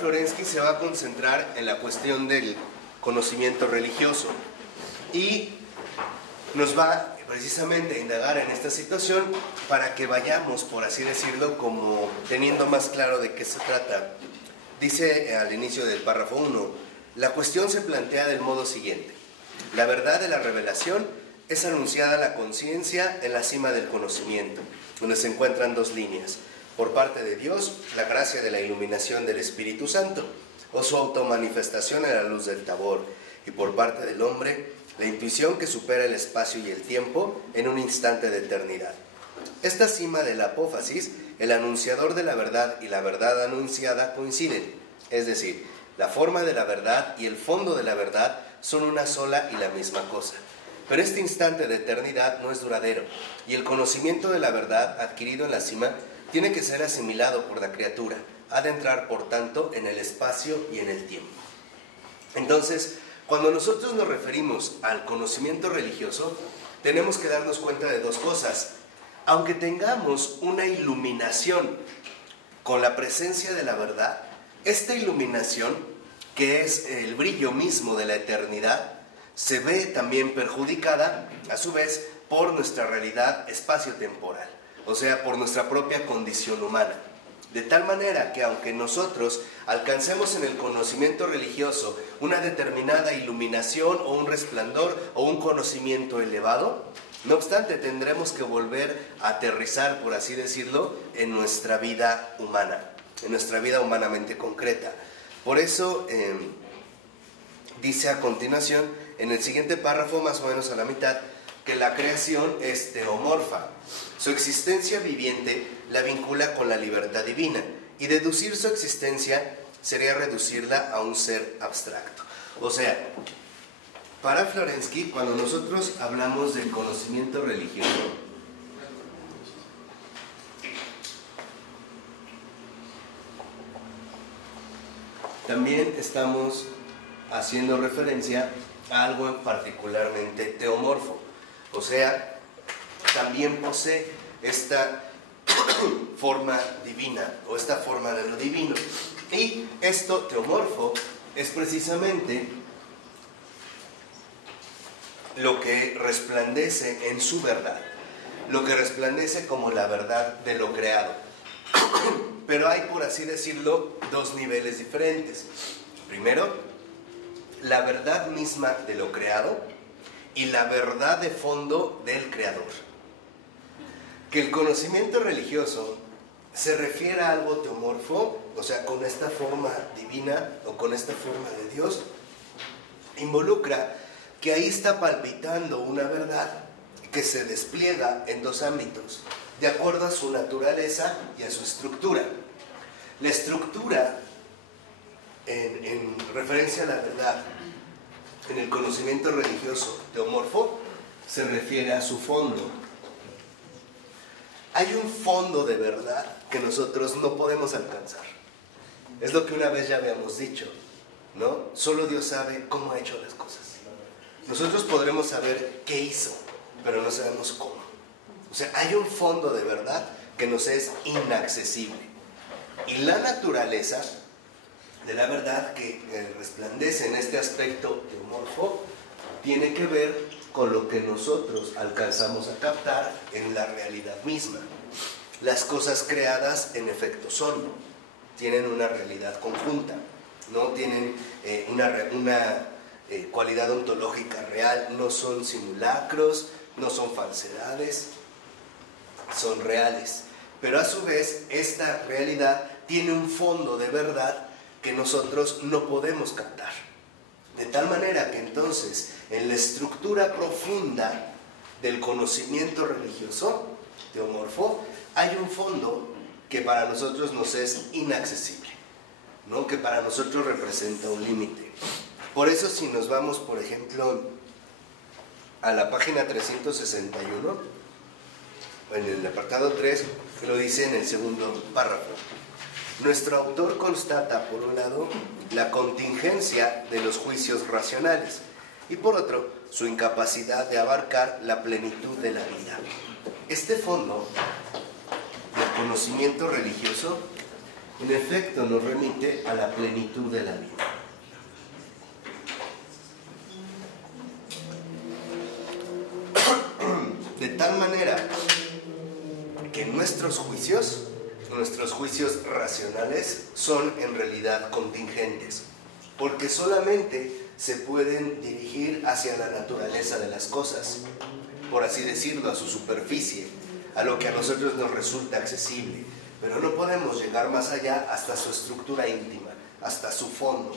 Florensky se va a concentrar en la cuestión del conocimiento religioso y nos va precisamente a indagar en esta situación para que vayamos, por así decirlo, como teniendo más claro de qué se trata. Dice al inicio del párrafo 1, la cuestión se plantea del modo siguiente: la verdad de la revelación es anunciada a la conciencia en la cima del conocimiento, donde se encuentran dos líneas: por parte de Dios, la gracia de la iluminación del Espíritu Santo, o su automanifestación en la luz del Tabor, y por parte del hombre, la intuición que supera el espacio y el tiempo en un instante de eternidad. Esta cima de la apófasis, el anunciador de la verdad y la verdad anunciada coinciden, es decir, la forma de la verdad y el fondo de la verdad son una sola y la misma cosa. Pero este instante de eternidad no es duradero, y el conocimiento de la verdad adquirido en la cima tiene que ser asimilado por la criatura, ha de entrar por tanto en el espacio y en el tiempo. Entonces, cuando nosotros nos referimos al conocimiento religioso, tenemos que darnos cuenta de dos cosas. Aunque tengamos una iluminación con la presencia de la verdad, esta iluminación, que es el brillo mismo de la eternidad, se ve también perjudicada, a su vez, por nuestra realidad espacio-temporal, o sea, por nuestra propia condición humana. De tal manera que aunque nosotros alcancemos en el conocimiento religioso una determinada iluminación o un resplandor o un conocimiento elevado, no obstante tendremos que volver a aterrizar, por así decirlo, en nuestra vida humana, en nuestra vida humanamente concreta. Por eso dice a continuación, en el siguiente párrafo, más o menos a la mitad, que la creación es teomorfa. Su existencia viviente la vincula con la libertad divina, y deducir su existencia sería reducirla a un ser abstracto. O sea, para Florensky, cuando nosotros hablamos del conocimiento religioso, también estamos haciendo referencia a algo particularmente teomorfo. O sea, también posee esta forma divina o esta forma de lo divino. Y esto teomorfo es precisamente lo que resplandece en su verdad, lo que resplandece como la verdad de lo creado. Pero hay, por así decirlo, dos niveles diferentes. Primero, la verdad misma de lo creado y la verdad de fondo del creador. Que el conocimiento religioso se refiere a algo teomorfo, o sea, con esta forma divina o con esta forma de Dios, involucra que ahí está palpitando una verdad que se despliega en dos ámbitos, de acuerdo a su naturaleza y a su estructura. La estructura, en referencia a la verdad, en el conocimiento religioso teomorfo, se refiere a su fondo. Hay un fondo de verdad que nosotros no podemos alcanzar. Es lo que una vez ya habíamos dicho, ¿no? Solo Dios sabe cómo ha hecho las cosas. Nosotros podremos saber qué hizo, pero no sabemos cómo. O sea, hay un fondo de verdad que nos es inaccesible. Y la naturaleza de la verdad que resplandece en este aspecto teomorfo tiene que ver con lo que nosotros alcanzamos a captar en la realidad misma. Las cosas creadas en efecto tienen una realidad conjunta, no tienen una cualidad ontológica real, no son simulacros, no son falsedades, son reales. Pero a su vez esta realidad tiene un fondo de verdad que nosotros no podemos captar. De tal manera que entonces, en la estructura profunda del conocimiento religioso, teomorfo, hay un fondo que para nosotros nos es inaccesible, ¿no? Que para nosotros representa un límite. Por eso, si nos vamos, por ejemplo, a la página 361, en el apartado 3, lo dice en el segundo párrafo. Nuestro autor constata, por un lado, la contingencia de los juicios racionales y, por otro, su incapacidad de abarcar la plenitud de la vida. Este fondo del conocimiento religioso en efecto nos remite a la plenitud de la vida. De tal manera que nuestros juicios racionales son en realidad contingentes, porque solamente se pueden dirigir hacia la naturaleza de las cosas, por así decirlo, a su superficie, a lo que a nosotros nos resulta accesible, pero no podemos llegar más allá hasta su estructura íntima, hasta su fondo,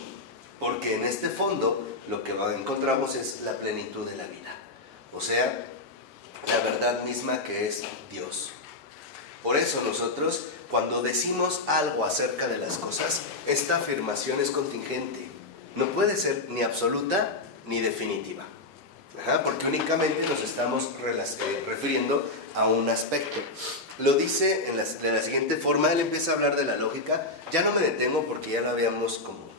porque en este fondo lo que encontramos es la plenitud de la vida, o sea, la verdad misma que es Dios. Por eso nosotros, cuando decimos algo acerca de las cosas, esta afirmación es contingente. No puede ser ni absoluta ni definitiva. Porque únicamente nos estamos refiriendo a un aspecto. Lo dice de la siguiente forma, él empieza a hablar de la lógica. Ya no me detengo porque ya lo habíamos como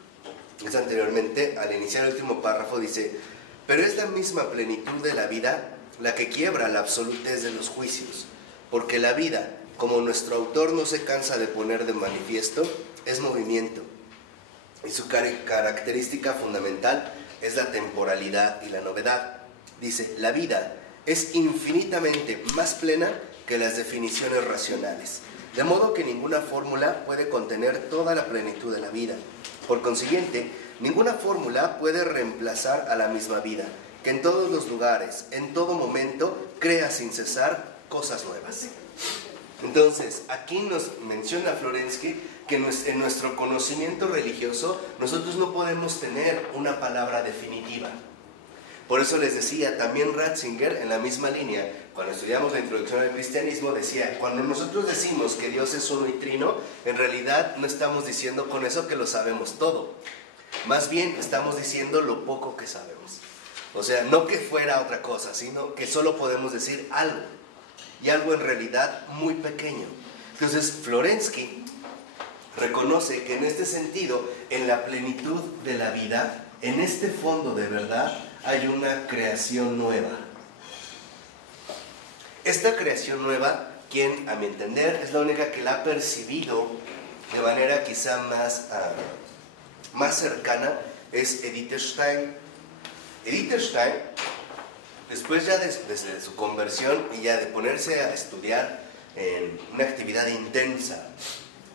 es anteriormente, al iniciar el último párrafo dice: pero es la misma plenitud de la vida la que quiebra la absolutez de los juicios, porque la vida, como nuestro autor no se cansa de poner de manifiesto, es movimiento, y su característica fundamental es la temporalidad y la novedad. Dice: la vida es infinitamente más plena que las definiciones racionales, de modo que ninguna fórmula puede contener toda la plenitud de la vida. Por consiguiente, ninguna fórmula puede reemplazar a la misma vida, que en todos los lugares, en todo momento, crea sin cesar cosas nuevas. Entonces, aquí nos menciona Florensky que en nuestro conocimiento religioso nosotros no podemos tener una palabra definitiva. Por eso les decía, también Ratzinger, en la misma línea, cuando estudiamos la introducción al cristianismo, decía: cuando nosotros decimos que Dios es uno y trino, en realidad no estamos diciendo con eso que lo sabemos todo. Más bien estamos diciendo lo poco que sabemos. O sea, no que fuera otra cosa, sino que solo podemos decir algo. Y algo en realidad muy pequeño. Entonces, Florensky reconoce que en este sentido, en la plenitud de la vida, en este fondo de verdad, hay una creación nueva. Esta creación nueva, quien, a mi entender, es la única que la ha percibido de manera quizá más cercana, es Edith Stein. Edith Stein, después ya desde su conversión y ya de ponerse a estudiar en una actividad intensa,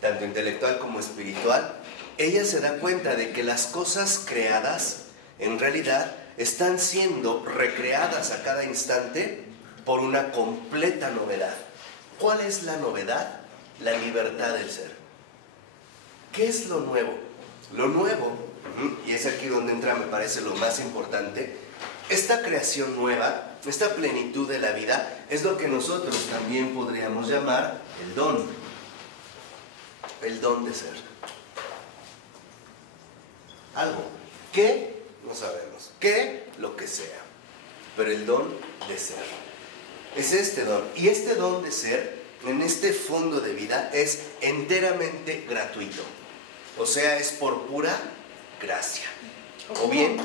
tanto intelectual como espiritual, ella se da cuenta de que las cosas creadas, en realidad, están siendo recreadas a cada instante por una completa novedad. ¿Cuál es la novedad? La libertad del ser. ¿Qué es lo nuevo? Lo nuevo, y es aquí donde entra, me parece, lo más importante, esta creación nueva, esta plenitud de la vida, es lo que nosotros también podríamos llamar el don. El don de ser. Algo. ¿Qué? No sabemos. ¿Qué? Lo que sea. Pero el don de ser. Es este don. Y este don de ser, en este fondo de vida, es enteramente gratuito. O sea, es por pura gracia. O bien,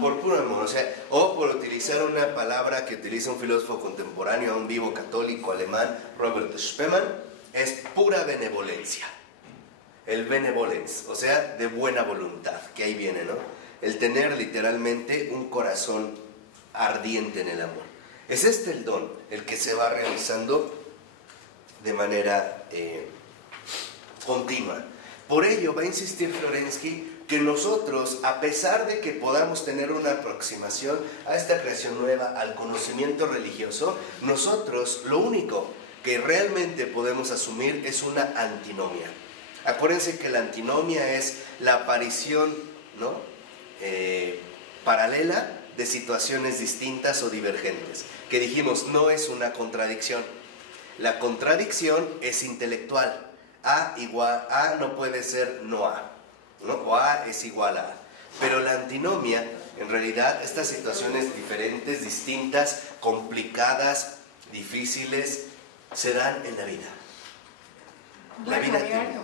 por puro amor. O sea, o por utilizar una palabra que utiliza un filósofo contemporáneo, un vivo católico alemán, Robert Spemann, es pura benevolencia. El benevolence, o sea, de buena voluntad, que ahí viene, ¿no? El tener literalmente un corazón ardiente en el amor. Es este el don, el que se va realizando de manera continua. Por ello va a insistir Florensky que nosotros, a pesar de que podamos tener una aproximación a esta creación nueva, al conocimiento religioso, nosotros lo único que realmente podemos asumir es una antinomia. Acuérdense que la antinomia es la aparición, ¿no?, paralela de situaciones distintas o divergentes, que dijimos no es una contradicción. La contradicción es intelectual. A no puede ser no A, ¿no? O A es igual a A. Pero la antinomia, en realidad, estas situaciones diferentes, distintas, complicadas, difíciles, se dan en la vida. La vida a diario.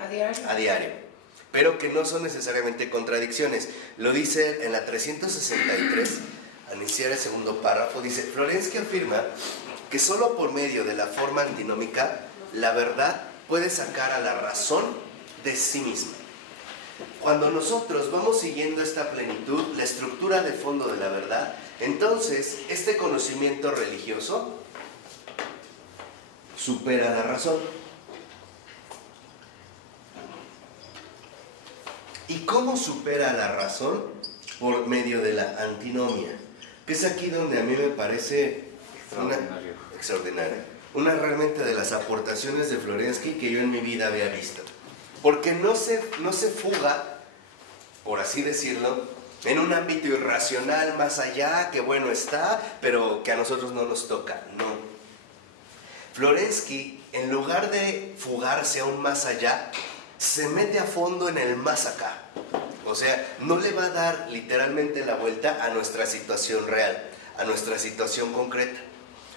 A diario. A diario. Pero que no son necesariamente contradicciones. Lo dice en la 363, al iniciar el segundo párrafo, dice: Florensky afirma que solo por medio de la forma antinómica, la verdad puede sacar a la razón de sí misma. Cuando nosotros vamos siguiendo esta plenitud, la estructura de fondo de la verdad, entonces este conocimiento religioso supera la razón. ¿Y cómo supera la razón? Por medio de la antinomia, que es aquí donde a mí me parece extraordinaria. Una realmente de las aportaciones de Florensky que yo en mi vida había visto. Porque no se fuga, por así decirlo, en un ámbito irracional más allá, que bueno está, pero que a nosotros no nos toca. No. Florensky, en lugar de fugarse aún más allá, se mete a fondo en el más acá. O sea, no le va a dar literalmente la vuelta a nuestra situación real, a nuestra situación concreta.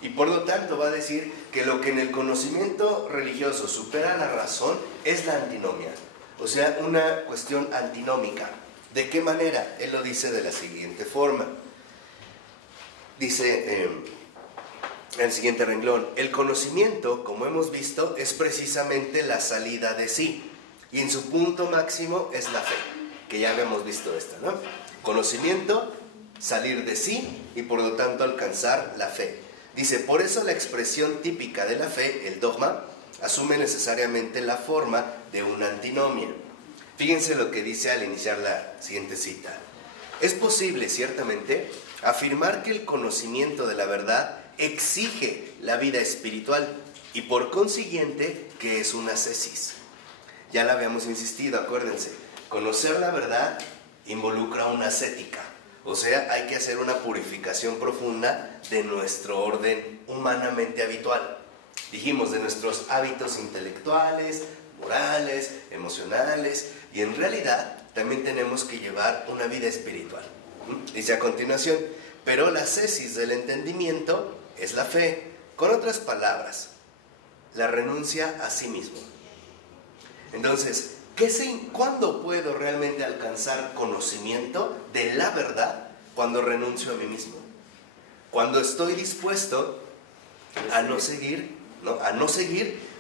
Y por lo tanto va a decir que lo que en el conocimiento religioso supera la razón es la antinomia. O sea, una cuestión antinómica. ¿De qué manera? Él lo dice de la siguiente forma. Dice en el siguiente renglón: el conocimiento, como hemos visto, es precisamente la salida de sí. Y en su punto máximo es la fe, que ya habíamos visto esto, ¿no? Conocimiento, salir de sí y por lo tanto alcanzar la fe. Dice, por eso la expresión típica de la fe, el dogma, asume necesariamente la forma de una antinomia. Fíjense lo que dice al iniciar la siguiente cita. Es posible, ciertamente, afirmar que el conocimiento de la verdad exige la vida espiritual y por consiguiente que es una ascesis. Ya la habíamos insistido, acuérdense, conocer la verdad involucra una ascética. O sea, hay que hacer una purificación profunda de nuestro orden humanamente habitual. Dijimos, de nuestros hábitos intelectuales, morales, emocionales, y en realidad también tenemos que llevar una vida espiritual. Dice a continuación, pero la ascesis del entendimiento es la fe. Con otras palabras, la renuncia a sí mismo. Entonces, ¿cuándo puedo realmente alcanzar conocimiento de la verdad? Cuando renuncio a mí mismo. Cuando estoy dispuesto a no seguir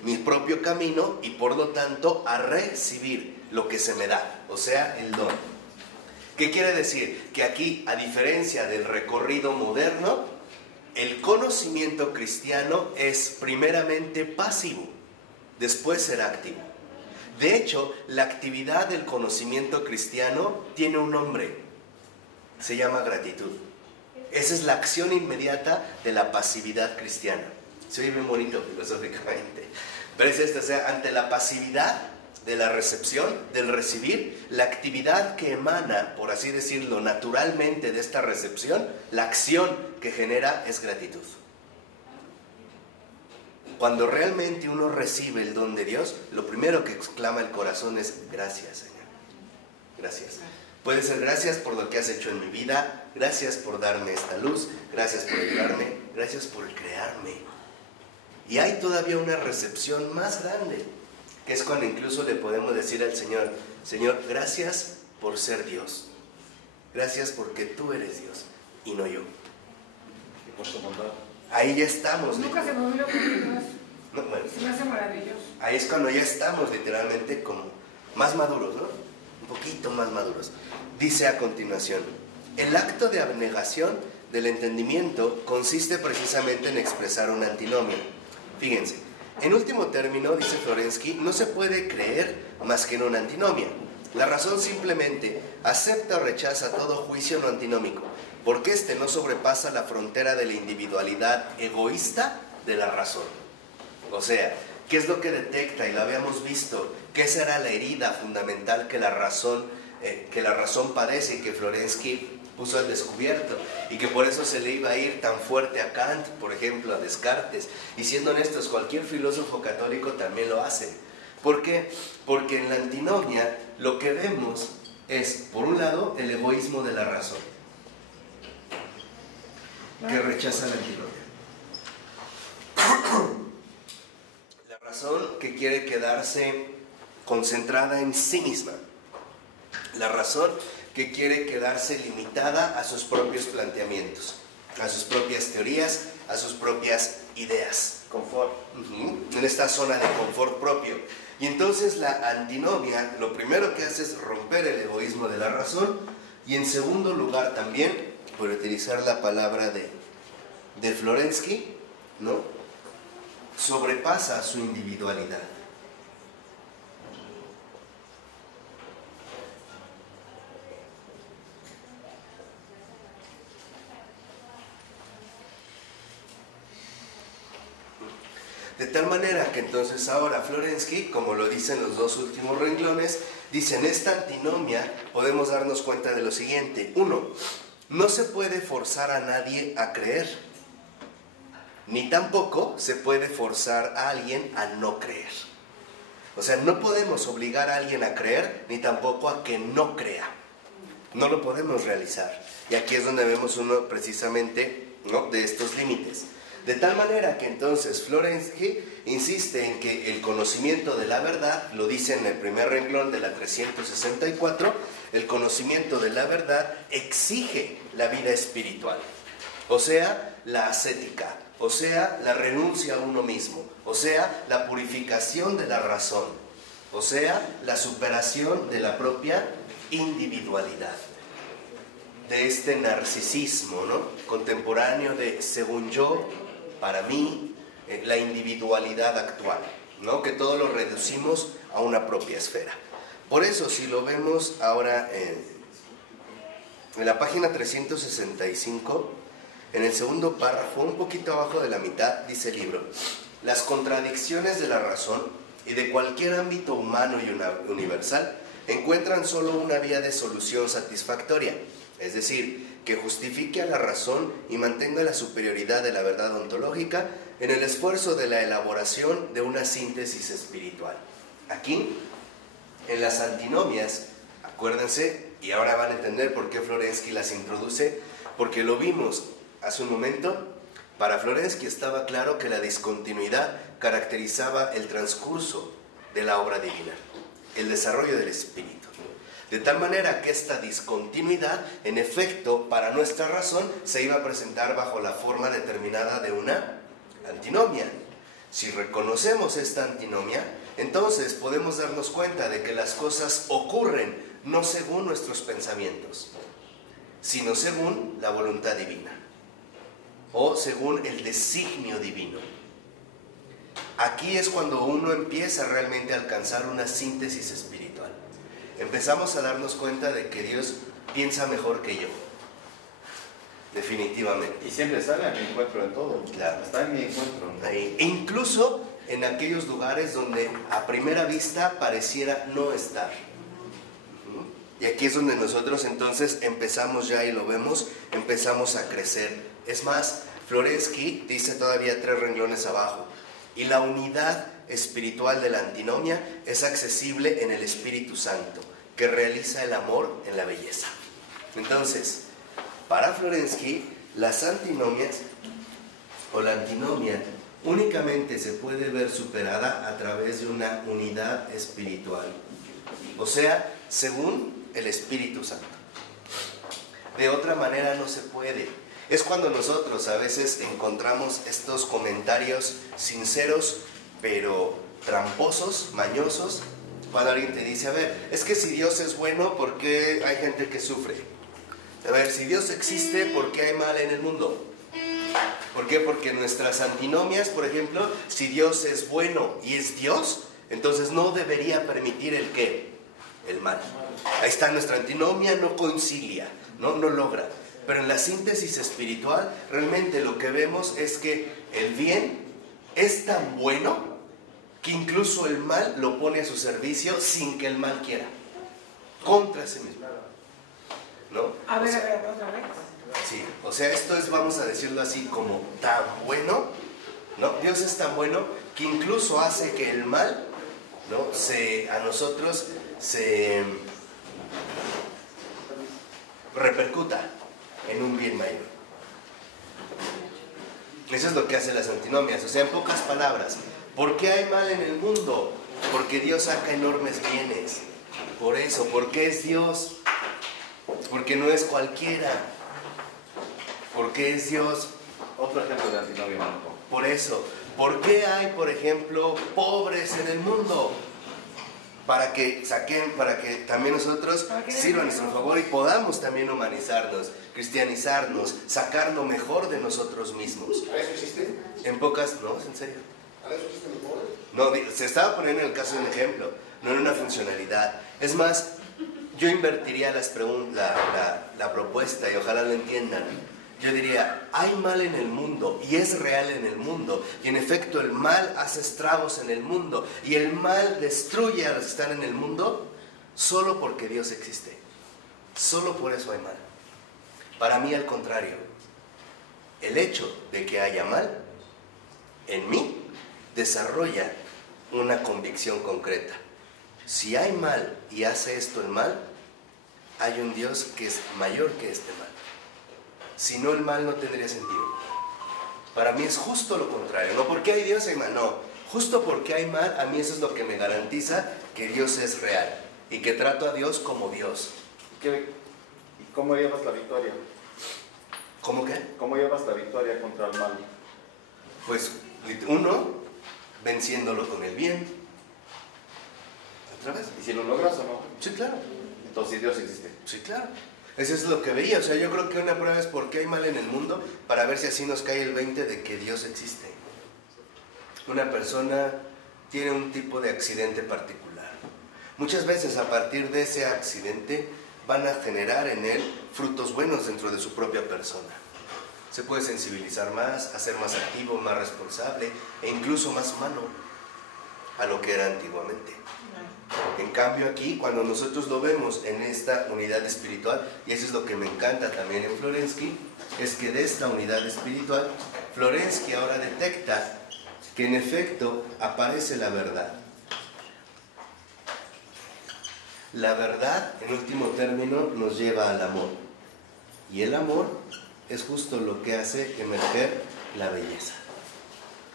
mi propio camino y por lo tanto a recibir lo que se me da, o sea, el don. ¿Qué quiere decir? Que aquí, a diferencia del recorrido moderno, el conocimiento cristiano es primeramente pasivo, después será activo. De hecho, la actividad del conocimiento cristiano tiene un nombre, se llama gratitud. Esa es la acción inmediata de la pasividad cristiana. Se oye muy bonito filosóficamente, pero es esto, o sea, ante la pasividad de la recepción, del recibir, la actividad que emana, por así decirlo, naturalmente de esta recepción, la acción que genera es gratitud. Cuando realmente uno recibe el don de Dios, lo primero que exclama el corazón es gracias, Señor. Gracias. Puede ser gracias por lo que has hecho en mi vida, gracias por darme esta luz, gracias por ayudarme, gracias por crearme. Y hay todavía una recepción más grande, que es cuando incluso le podemos decir al Señor, Señor, gracias por ser Dios. Gracias porque tú eres Dios y no yo. Y por tu bondad. Ahí ya estamos. Nunca se me olvidó que Dios. No, bueno, se me hace maravilloso. Ahí es cuando ya estamos literalmente como más maduros, ¿no? Un poquito más maduros. Dice a continuación, el acto de abnegación del entendimiento consiste precisamente en expresar una antinomia. Fíjense, en último término, dice Florensky, no se puede creer más que en una antinomia. La razón simplemente acepta o rechaza todo juicio no antinómico, porque éste no sobrepasa la frontera de la individualidad egoísta de la razón. O sea, ¿qué es lo que detecta? Y lo habíamos visto, que esa era la herida fundamental que la razón padece y que Florensky puso al descubierto, y que por eso se le iba a ir tan fuerte a Kant, por ejemplo, a Descartes, y siendo honestos, cualquier filósofo católico también lo hace. ¿Por qué? Porque en la antinomia lo que vemos es, por un lado, el egoísmo de la razón, que rechaza la antinomia. La razón que quiere quedarse concentrada en sí misma. La razón que quiere quedarse limitada a sus propios planteamientos, a sus propias teorías, a sus propias ideas. Confort. En esta zona de confort propio. Y entonces la antinomia lo primero que hace es romper el egoísmo de la razón, y en segundo lugar también, por utilizar la palabra de Florensky, ¿no?, sobrepasa su individualidad. De tal manera que entonces ahora Florensky, como lo dicen los dos últimos renglones, dice: en esta antinomia podemos darnos cuenta de lo siguiente. 1. No se puede forzar a nadie a creer, ni tampoco se puede forzar a alguien a no creer. O sea, no podemos obligar a alguien a creer, ni tampoco a que no crea. No lo podemos realizar. Y aquí es donde vemos uno precisamente, ¿no?, de estos límites. De tal manera que entonces Florensky insiste en que el conocimiento de la verdad, lo dice en el primer renglón de la 364, el conocimiento de la verdad exige la vida espiritual, o sea, la ascética, o sea, la renuncia a uno mismo, o sea, la purificación de la razón, o sea, la superación de la propia individualidad, de este narcisismo, ¿no?, contemporáneo de según yo, para mí, la individualidad actual, ¿no?, que todo lo reducimos a una propia esfera. Por eso, si lo vemos ahora en la página 365, en el segundo párrafo, un poquito abajo de la mitad, dice el libro: las contradicciones de la razón y de cualquier ámbito humano y universal encuentran solo una vía de solución satisfactoria, es decir, que justifique a la razón y mantenga la superioridad de la verdad ontológica en el esfuerzo de la elaboración de una síntesis espiritual. Aquí, en las antinomias, acuérdense, y ahora van a entender por qué Florensky las introduce, porque lo vimos hace un momento. Para Florensky estaba claro que la discontinuidad caracterizaba el transcurso de la obra divina, el desarrollo del espíritu. De tal manera que esta discontinuidad, en efecto, para nuestra razón, se iba a presentar bajo la forma determinada de una antinomia. Si reconocemos esta antinomia, entonces podemos darnos cuenta de que las cosas ocurren no según nuestros pensamientos, sino según la voluntad divina, o según el designio divino. Aquí es cuando uno empieza realmente a alcanzar una síntesis espiritual. Empezamos a darnos cuenta de que Dios piensa mejor que yo, definitivamente. Y siempre sale a mi encuentro en todo. Claro. Está en mi encuentro. Ahí. E incluso en aquellos lugares donde a primera vista pareciera no estar. Y aquí es donde nosotros entonces empezamos ya, y lo vemos, empezamos a crecer. Es más, Florensky dice todavía 3 renglones abajo: y la unidad espiritual de la antinomia es accesible en el Espíritu Santo, que realiza el amor en la belleza. Entonces, para Florensky, las antinomias o la antinomia únicamente se puede ver superada a través de una unidad espiritual, o sea, según el Espíritu Santo. De otra manera no se puede. Es cuando nosotros a veces encontramos estos comentarios sinceros, pero tramposos, mañosos, cuando alguien te dice: a ver, es que si Dios es bueno, ¿por qué hay gente que sufre? A ver, si Dios existe, ¿por qué hay mal en el mundo? ¿Por qué? Porque nuestras antinomias, por ejemplo, si Dios es bueno y es Dios, entonces no debería permitir el ¿qué? El mal. Ahí está, nuestra antinomia no concilia, no logra. Pero en la síntesis espiritual, realmente lo que vemos es que el bien es tan bueno que incluso el mal lo pone a su servicio sin que el mal quiera, contra sí mismo, ¿no? A ver, otra vez. Sí, o sea, esto es, vamos a decirlo así, como tan bueno, ¿no? Dios es tan bueno que incluso hace que el mal, ¿no?, a nosotros se repercuta en un bien mayor. Eso es lo que hacen las antinomias. O sea, en pocas palabras, ¿por qué hay mal en el mundo? Porque Dios saca enormes bienes. Por eso, ¿por qué es Dios? Porque no es cualquiera. ¿Por qué es Dios? Otro ejemplo de antinomia. Por eso, ¿Por qué hay, por ejemplo, pobres en el mundo? Para que también nosotros sirva a nuestro favor y podamos también humanizarnos, cristianizarnos, sacar lo mejor de nosotros mismos. ¿A eso existe? En pocas, no, es en serio. ¿A eso existe el pobre? No, se estaba poniendo en el caso de un ejemplo, no en una funcionalidad. Es más, yo invertiría la propuesta y ojalá lo entiendan. Yo diría, hay mal en el mundo y es real en el mundo. Y en efecto el mal hace estragos en el mundo. Y el mal destruye a los que están en el mundo solo porque Dios existe. Solo por eso hay mal. Para mí al contrario. El hecho de que haya mal en mí desarrolla una convicción concreta. Si hay mal y hace esto el mal, hay un Dios que es mayor que este mal. Si no, el mal no tendría sentido. Para mí es justo lo contrario. No porque hay Dios hay mal, no. Justo porque hay mal, a mí eso es lo que me garantiza que Dios es real y que trato a Dios como Dios. ¿Y cómo llevas la victoria? ¿Cómo qué? ¿Cómo llevas la victoria contra el mal? Pues uno, venciéndolo con el bien. ¿Otra vez? ¿Y si lo logras o no? Sí, claro. Entonces Dios existe. Sí, claro. Eso es lo que veía. O sea, yo creo que una prueba es por qué hay mal en el mundo, para ver si así nos cae el 20 de que Dios existe. Una persona tiene un tipo de accidente particular. Muchas veces a partir de ese accidente van a generar en él frutos buenos dentro de su propia persona. Se puede sensibilizar más, hacer más activo, más responsable e incluso más humano a lo que era antiguamente. En cambio aquí, cuando nosotros lo vemos en esta unidad espiritual, y eso es lo que me encanta también en Florensky, es que de esta unidad espiritual, Florensky ahora detecta que en efecto aparece la verdad. La verdad, en último término, nos lleva al amor. Y el amor es justo lo que hace emerger la belleza.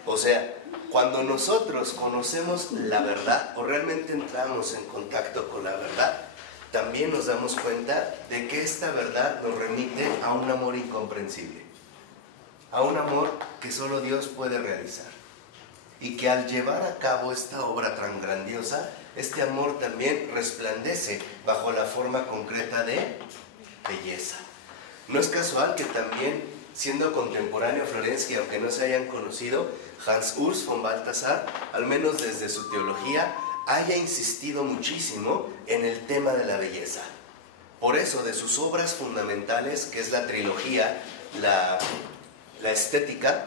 O sea, cuando nosotros conocemos la verdad o realmente entramos en contacto con la verdad, también nos damos cuenta de que esta verdad nos remite a un amor incomprensible, a un amor que solo Dios puede realizar. Y que al llevar a cabo esta obra tan grandiosa, este amor también resplandece bajo la forma concreta de belleza. No es casual que también, siendo contemporáneo a Florensky, aunque no se hayan conocido, Hans Urs von Balthasar, al menos desde su teología, haya insistido muchísimo en el tema de la belleza. Por eso, de sus obras fundamentales, que es la trilogía, la estética,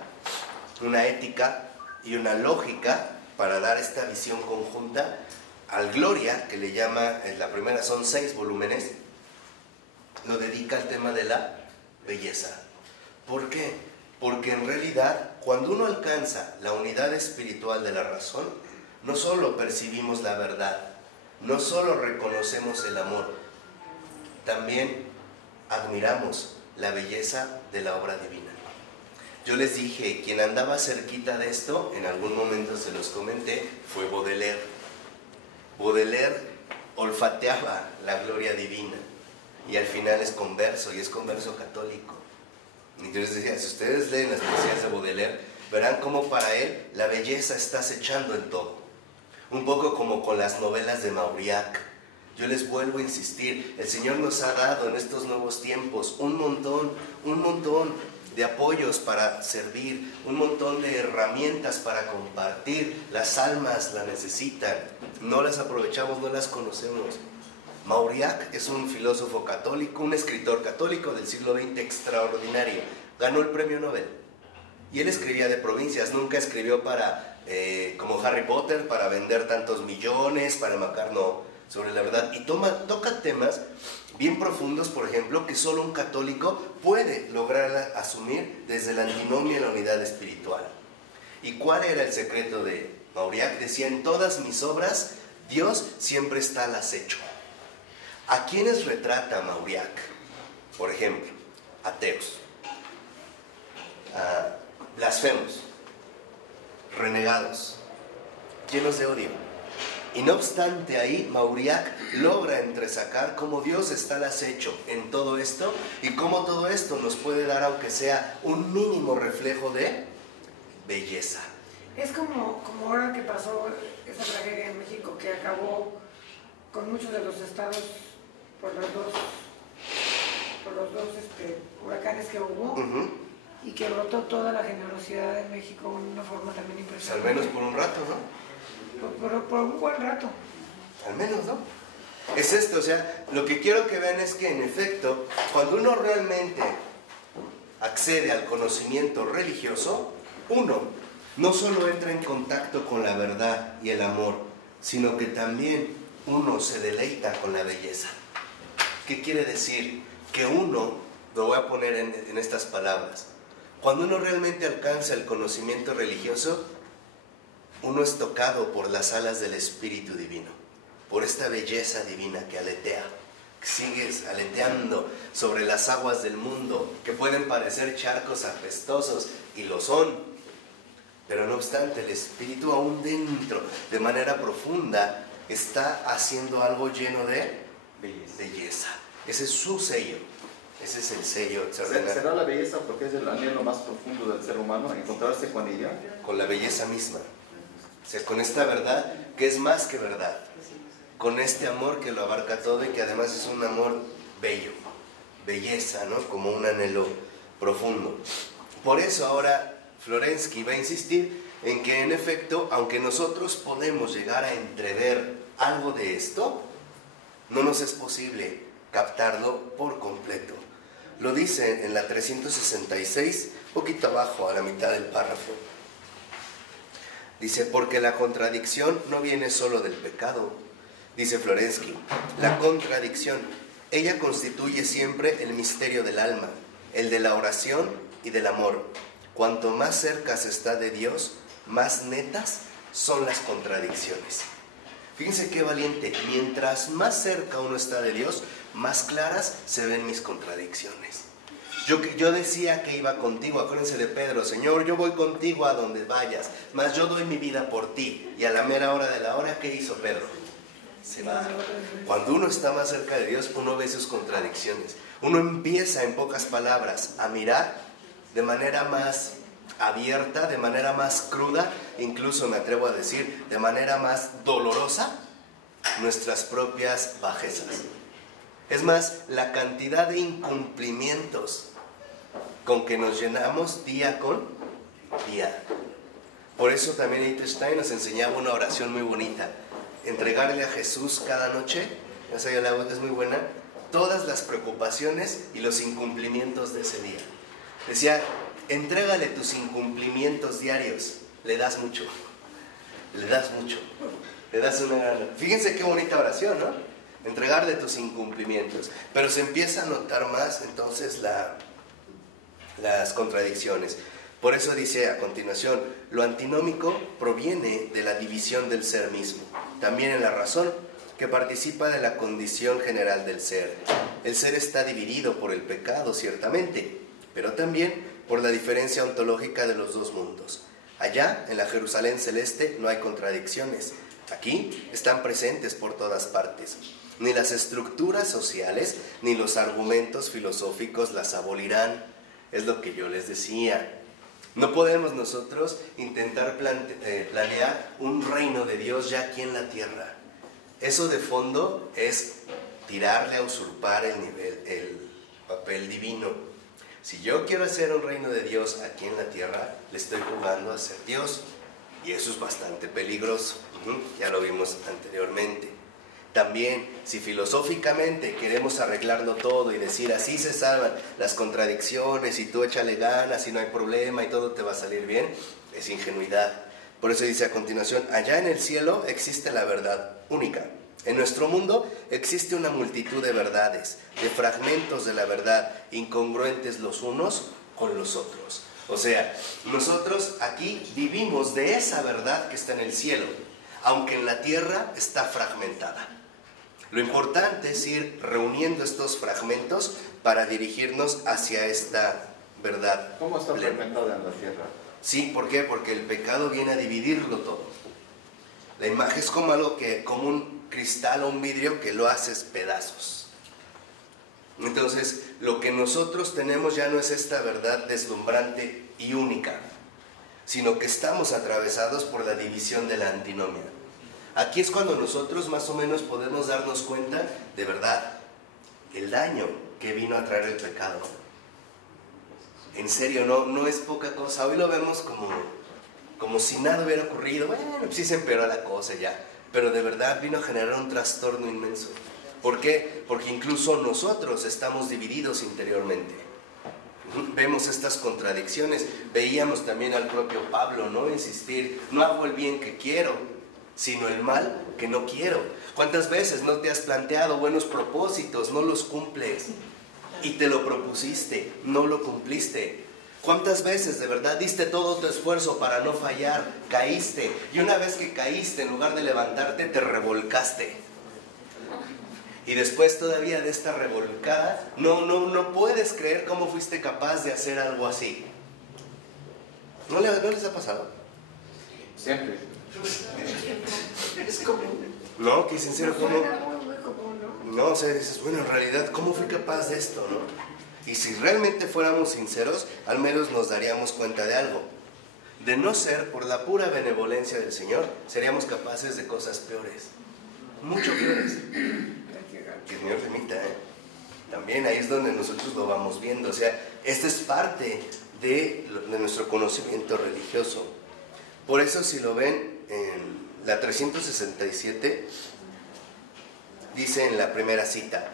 una ética y una lógica, para dar esta visión conjunta, al Gloria, que le llama, en la primera son 6 volúmenes, lo dedica al tema de la belleza. ¿Por qué? Porque en realidad, cuando uno alcanza la unidad espiritual de la razón, no solo percibimos la verdad, no solo reconocemos el amor, también admiramos la belleza de la obra divina. Yo les dije, quien andaba cerquita de esto, en algún momento se los comenté, fue Baudelaire. Baudelaire olfateaba la gloria divina y al final es converso, y es converso católico. Entonces decía, si ustedes leen las poesías de Baudelaire, verán cómo para él la belleza está acechando en todo. Un poco como con las novelas de Mauriac. Yo les vuelvo a insistir, el Señor nos ha dado en estos nuevos tiempos un montón de apoyos para servir, un montón de herramientas para compartir. Las almas la necesitan, no las aprovechamos, no las conocemos. Mauriac es un filósofo católico, un escritor católico del siglo XX extraordinario, ganó el premio Nobel. Y él escribía de provincias, nunca escribió para, como Harry Potter, para vender tantos millones, para marcar, no, sobre la verdad. Y toca temas bien profundos, por ejemplo, que solo un católico puede lograr asumir desde la antinomia y la unidad espiritual. ¿Y cuál era el secreto de Mauriac? Decía, en todas mis obras, Dios siempre está al acecho. ¿A quiénes retrata Mauriac? Por ejemplo, ateos, blasfemos, renegados, llenos de odio. Y no obstante ahí, Mauriac logra entresacar cómo Dios está al acecho en todo esto y cómo todo esto nos puede dar, aunque sea un mínimo reflejo de belleza. Es como ahora que pasó esa tragedia en México que acabó con muchos de los estados por los dos huracanes que hubo y que brotó toda la generosidad de México de una forma también Pues impresionante. al menos por un rato, ¿no? Por un buen rato. Al menos, ¿no? Es esto, o sea, lo que quiero que vean es que en efecto, cuando uno realmente accede al conocimiento religioso, uno no solo entra en contacto con la verdad y el amor, sino que también uno se deleita con la belleza. ¿Qué quiere decir? Que uno, lo voy a poner en estas palabras, cuando uno realmente alcanza el conocimiento religioso, uno es tocado por las alas del Espíritu Divino, por esta belleza divina que aletea, que sigues aleteando sobre las aguas del mundo, que pueden parecer charcos apestosos, y lo son, pero no obstante, el Espíritu aún dentro, de manera profunda, está haciendo algo lleno de belleza. Ese es su sello, ese es el sello extraordinario. ¿Será la belleza porque es el anhelo más profundo del ser humano, encontrarse con ella? Con la belleza misma, o sea, con esta verdad que es más que verdad, con este amor que lo abarca todo y que además es un amor bello, belleza, ¿no? Como un anhelo profundo. Por eso ahora Florensky va a insistir en que en efecto, aunque nosotros podemos llegar a entrever algo de esto, no nos es posible captarlo por completo. Lo dice en la 366, poquito abajo, a la mitad del párrafo. Dice, porque la contradicción no viene solo del pecado. Dice Florensky, la contradicción, ella constituye siempre el misterio del alma, el de la oración y del amor. Cuanto más cerca se está de Dios, más netas son las contradicciones. Fíjense qué valiente, mientras más cerca uno está de Dios, más claras se ven mis contradicciones. Yo decía que iba contigo, acuérdense de Pedro, Señor, yo voy contigo a donde vayas, mas yo doy mi vida por ti. Y a la mera hora de la hora, ¿qué hizo Pedro? Se va. Cuando uno está más cerca de Dios, uno ve sus contradicciones. Uno empieza, en pocas palabras, a mirar de manera más abierta, de manera más cruda, incluso me atrevo a decir, de manera más dolorosa, nuestras propias bajezas. Es más, la cantidad de incumplimientos con que nos llenamos día con día. Por eso también Einstein nos enseñaba una oración muy bonita. Entregarle a Jesús cada noche, esa yo la hago, es muy buena, todas las preocupaciones y los incumplimientos de ese día. Decía, entrégale tus incumplimientos diarios, le das mucho, le das mucho, le das una gran... Fíjense qué bonita oración, ¿no? Entregarle tus incumplimientos, pero se empieza a notar más entonces las contradicciones. Por eso dice a continuación, lo antinómico proviene de la división del ser mismo, también en la razón, que participa de la condición general del ser. El ser está dividido por el pecado, ciertamente, pero también por la diferencia ontológica de los dos mundos. Allá, en la Jerusalén celeste, no hay contradicciones. Aquí están presentes por todas partes. Ni las estructuras sociales, ni los argumentos filosóficos las abolirán. Es lo que yo les decía. No podemos nosotros intentar planear un reino de Dios ya aquí en la tierra. Eso de fondo es tirarle a usurpar el papel divino. Si yo quiero hacer un reino de Dios aquí en la tierra, le estoy jugando a ser Dios. Y eso es bastante peligroso. Ya lo vimos anteriormente. También, si filosóficamente queremos arreglarlo todo y decir así se salvan las contradicciones y tú échale ganas y no hay problema y todo te va a salir bien, es ingenuidad. Por eso dice a continuación, allá en el cielo existe la verdad única. En nuestro mundo existe una multitud de verdades, de fragmentos de la verdad, incongruentes los unos con los otros. O sea, nosotros aquí vivimos de esa verdad que está en el cielo, aunque en la tierra está fragmentada. Lo importante es ir reuniendo estos fragmentos para dirigirnos hacia esta verdad. ¿Cómo está fragmentada en la tierra? Sí, ¿por qué? Porque el pecado viene a dividirlo todo. La imagen es como algo que, como un cristal o un vidrio que lo haces pedazos. Entonces, lo que nosotros tenemos ya no es esta verdad deslumbrante y única. sino que estamos atravesados por la división de la antinomia. Aquí es cuando nosotros más o menos podemos darnos cuenta de verdad el daño que vino a traer el pecado. En serio, no es poca cosa. Hoy lo vemos como si nada hubiera ocurrido. Bueno, sí se empeoró la cosa ya, pero de verdad vino a generar un trastorno inmenso. ¿Por qué? Porque incluso nosotros estamos divididos interiormente. Vemos estas contradicciones. Veíamos también al propio Pablo, ¿no? Insistir, no hago el bien que quiero, sino el mal que no quiero. ¿Cuántas veces no te has planteado buenos propósitos, no los cumples? Y te lo propusiste, no lo cumpliste. ¿Cuántas veces de verdad diste todo tu esfuerzo para no fallar? Caíste. Y una vez que caíste, en lugar de levantarte, te revolcaste. Y después todavía de esta revolcada, no puedes creer cómo fuiste capaz de hacer algo así. ¿No les ha pasado? Siempre. Es común. No, que sincero, ¿cómo? Muy común, ¿no? No, o sea, dices, bueno, en realidad, ¿cómo fui capaz de esto, no? Y si realmente fuéramos sinceros, al menos nos daríamos cuenta de algo. De no ser por la pura benevolencia del Señor, seríamos capaces de cosas peores. Mucho peores. Que el Señor remita, ¿eh? También ahí es donde nosotros lo vamos viendo. O sea, esta es parte de nuestro conocimiento religioso. Por eso, si lo ven en la 367, dice en la primera cita: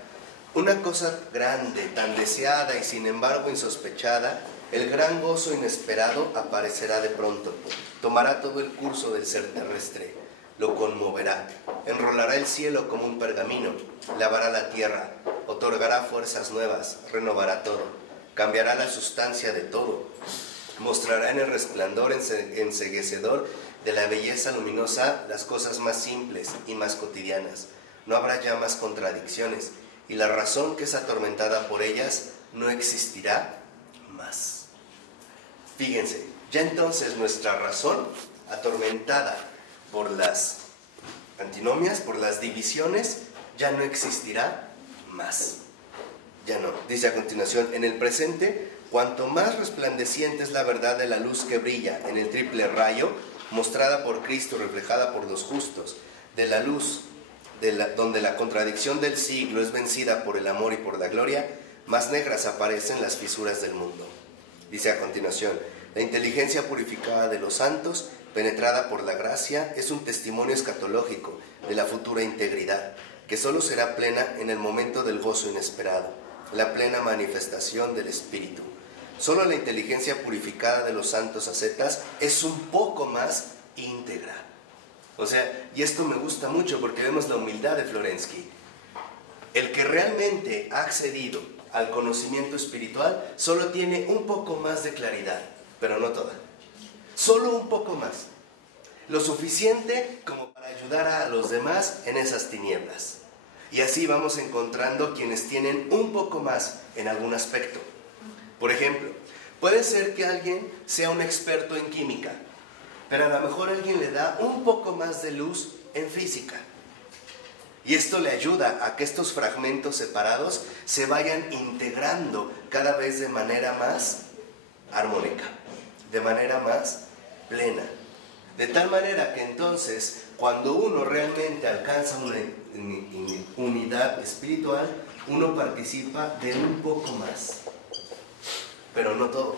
una cosa grande, tan deseada y sin embargo insospechada, el gran gozo inesperado aparecerá de pronto, tomará todo el curso del ser terrestre, lo conmoverá, enrolará el cielo como un pergamino, lavará la tierra, otorgará fuerzas nuevas, renovará todo, cambiará la sustancia de todo, mostrará en el resplandor enceguecedor de la belleza luminosa las cosas más simples y más cotidianas. No habrá ya más contradicciones, y la razón que es atormentada por ellas no existirá más. Fíjense, ya entonces nuestra razón, atormentada por las antinomias, por las divisiones, ya no existirá más. Ya no. Dice a continuación: en el presente, cuanto más resplandeciente es la verdad de la luz que brilla en el triple rayo, mostrada por Cristo, reflejada por los justos, de la luz donde la contradicción del siglo es vencida por el amor y por la gloria, más negras aparecen las fisuras del mundo. Dice a continuación: la inteligencia purificada de los santos, penetrada por la gracia, es un testimonio escatológico de la futura integridad, que solo será plena en el momento del gozo inesperado, la plena manifestación del Espíritu. Solo la inteligencia purificada de los santos ascetas es un poco más íntegra. O sea, y esto me gusta mucho porque vemos la humildad de Florensky. El que realmente ha accedido al conocimiento espiritual solo tiene un poco más de claridad, pero no toda. Solo un poco más. Lo suficiente como para ayudar a los demás en esas tinieblas. Y así vamos encontrando quienes tienen un poco más en algún aspecto. Por ejemplo, puede ser que alguien sea un experto en química, pero a lo mejor alguien le da un poco más de luz en física. Y esto le ayuda a que estos fragmentos separados se vayan integrando cada vez de manera más armónica, de manera más plena. De tal manera que entonces, cuando uno realmente alcanza una unidad espiritual, uno participa de un poco más. Pero no todo.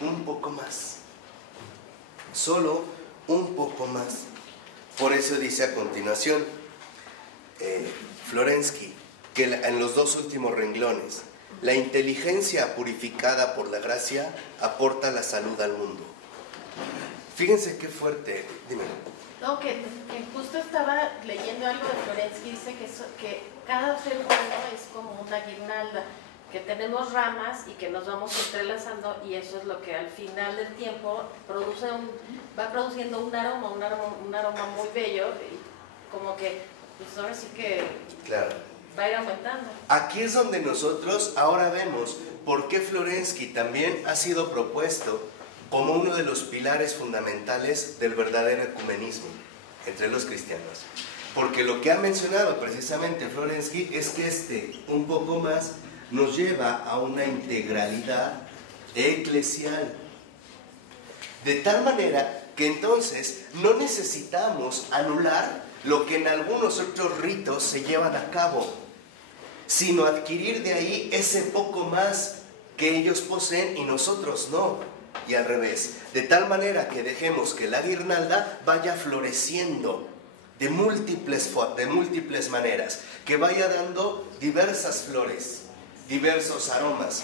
Un poco más. Solo un poco más. Por eso dice a continuación Florensky, que en los dos últimos renglones, la inteligencia purificada por la gracia aporta la salud al mundo. Fíjense qué fuerte. Dime. No, que justo estaba leyendo algo de Florensky, dice que cada ser humano es como una guirnalda, que tenemos ramas y que nos vamos entrelazando, y eso es lo que al final del tiempo va produciendo un aroma muy bello, y como que pues ahora sí que claro, va a ir aumentando. Aquí es donde nosotros ahora vemos por qué Florensky también ha sido propuesto como uno de los pilares fundamentales del verdadero ecumenismo entre los cristianos. Porque lo que ha mencionado precisamente Florensky es que un poco más, nos lleva a una integralidad eclesial. De tal manera que entonces no necesitamos anular lo que en algunos otros ritos se llevan a cabo, sino adquirir de ahí ese poco más que ellos poseen y nosotros no, y al revés, de tal manera que dejemos que la guirnalda vaya floreciendo de múltiples maneras, que vaya dando diversas flores, diversos aromas,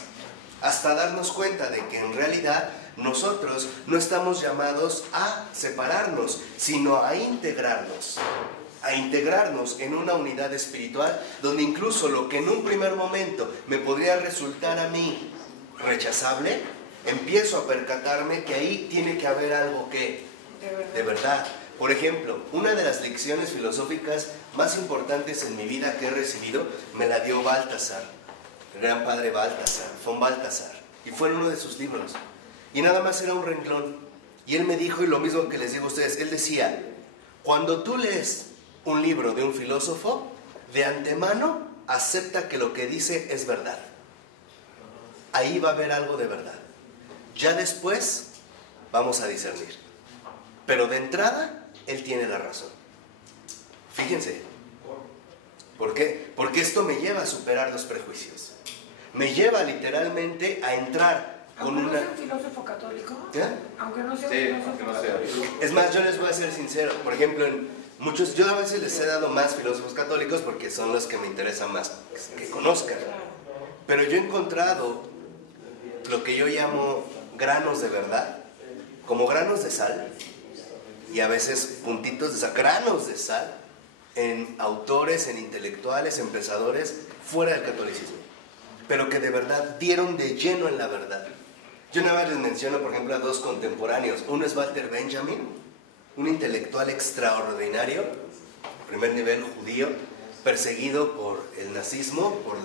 hasta darnos cuenta de que en realidad nosotros no estamos llamados a separarnos, sino a integrarnos en una unidad espiritual, donde incluso lo que en un primer momento me podría resultar a mí rechazable, empiezo a percatarme que ahí tiene que haber algo que, de verdad. Por ejemplo, una de las lecciones filosóficas más importantes en mi vida que he recibido, me la dio Baltasar, el gran padre Baltasar, von Baltasar, y fue en uno de sus libros. Y nada más era un renglón. Y él me dijo, y lo mismo que les digo a ustedes, él decía, cuando tú lees un libro de un filósofo, de antemano acepta que lo que dice es verdad. Ahí va a haber algo de verdad. Ya después vamos a discernir. Pero de entrada, él tiene la razón. Fíjense. ¿Por qué? Porque esto me lleva a superar los prejuicios. Me lleva literalmente a entrar con aunque una... no sea un filósofo católico. ¿Eh? Aunque no sea un Sí, filósofo aunque no sea. católico. Es más, yo les voy a ser sincero. Por ejemplo, yo a veces les he dado más filósofos católicos porque son los que me interesan más que conozcan. Pero yo he encontrado lo que yo llamo granos de verdad, como granos de sal, y a veces puntitos de sal, granos de sal, en autores, en intelectuales, en pensadores fuera del catolicismo, pero que de verdad dieron de lleno en la verdad. Yo nada más les menciono, por ejemplo, a dos contemporáneos. Uno es Walter Benjamin, un intelectual extraordinario, primer nivel judío, perseguido por el nazismo, por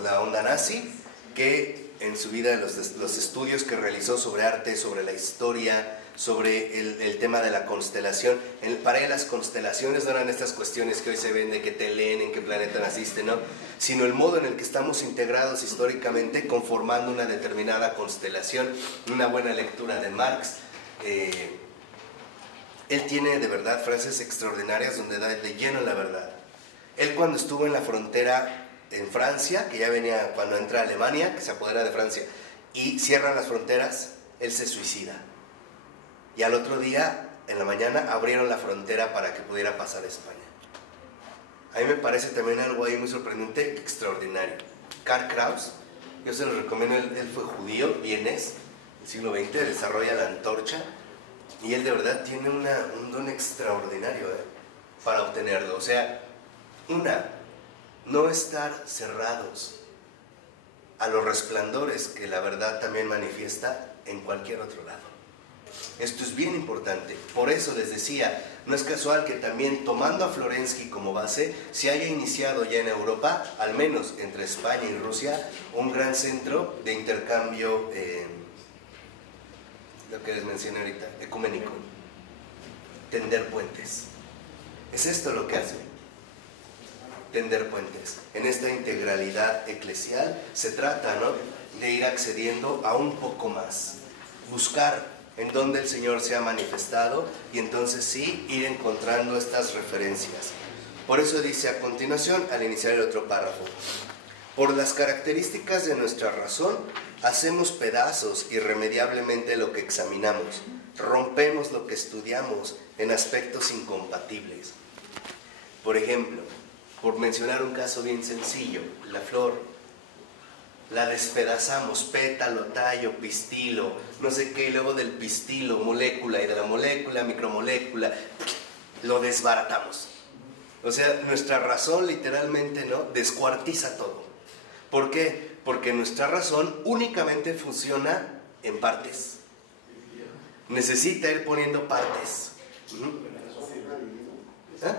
la onda nazi, que en su vida los estudios que realizó sobre arte, sobre la historia, sobre el tema de la constelación, para él las constelaciones no eran estas cuestiones que hoy se ven de que te leen en qué planeta naciste, ¿no? Sino el modo en el que estamos integrados históricamente conformando una determinada constelación. Una buena lectura de Marx. Él tiene de verdad frases extraordinarias donde da de lleno la verdad. Él cuando estuvo en la frontera en Francia, que ya venía cuando entra a Alemania, que se apodera de Francia, y cierran las fronteras, él se suicida. Y al otro día, en la mañana, abrieron la frontera para que pudiera pasar a España. A mí me parece también algo ahí muy sorprendente, extraordinario. Karl Kraus, yo se lo recomiendo, él fue judío, vienés, del siglo XX, desarrolla la antorcha, y él de verdad tiene un don extraordinario para obtenerlo. O sea, no estar cerrados a los resplandores que la verdad también manifiesta en cualquier otro lado. Esto es bien importante. Por eso les decía, no es casual que también tomando a Florensky como base, se haya iniciado ya en Europa, al menos entre España y Rusia, un gran centro de intercambio, lo que les mencioné ahorita, ecuménico. Tender puentes. Es esto lo que hace. Tender puentes. En esta integralidad eclesial se trata, ¿no?, de ir accediendo a un poco más. Buscar en donde el Señor se ha manifestado y entonces sí ir encontrando estas referencias. Por eso dice a continuación, al iniciar el otro párrafo, por las características de nuestra razón, hacemos pedazos irremediablemente lo que examinamos, rompemos lo que estudiamos en aspectos incompatibles. Por ejemplo, por mencionar un caso bien sencillo, la flor. La despedazamos, pétalo, tallo, pistilo, no sé qué, y luego del pistilo, molécula, y de la molécula, micromolécula, lo desbaratamos. O sea, nuestra razón literalmente, ¿no?, descuartiza todo. ¿Por qué? Porque nuestra razón únicamente funciona en partes. Necesita ir poniendo partes. ¿Eh?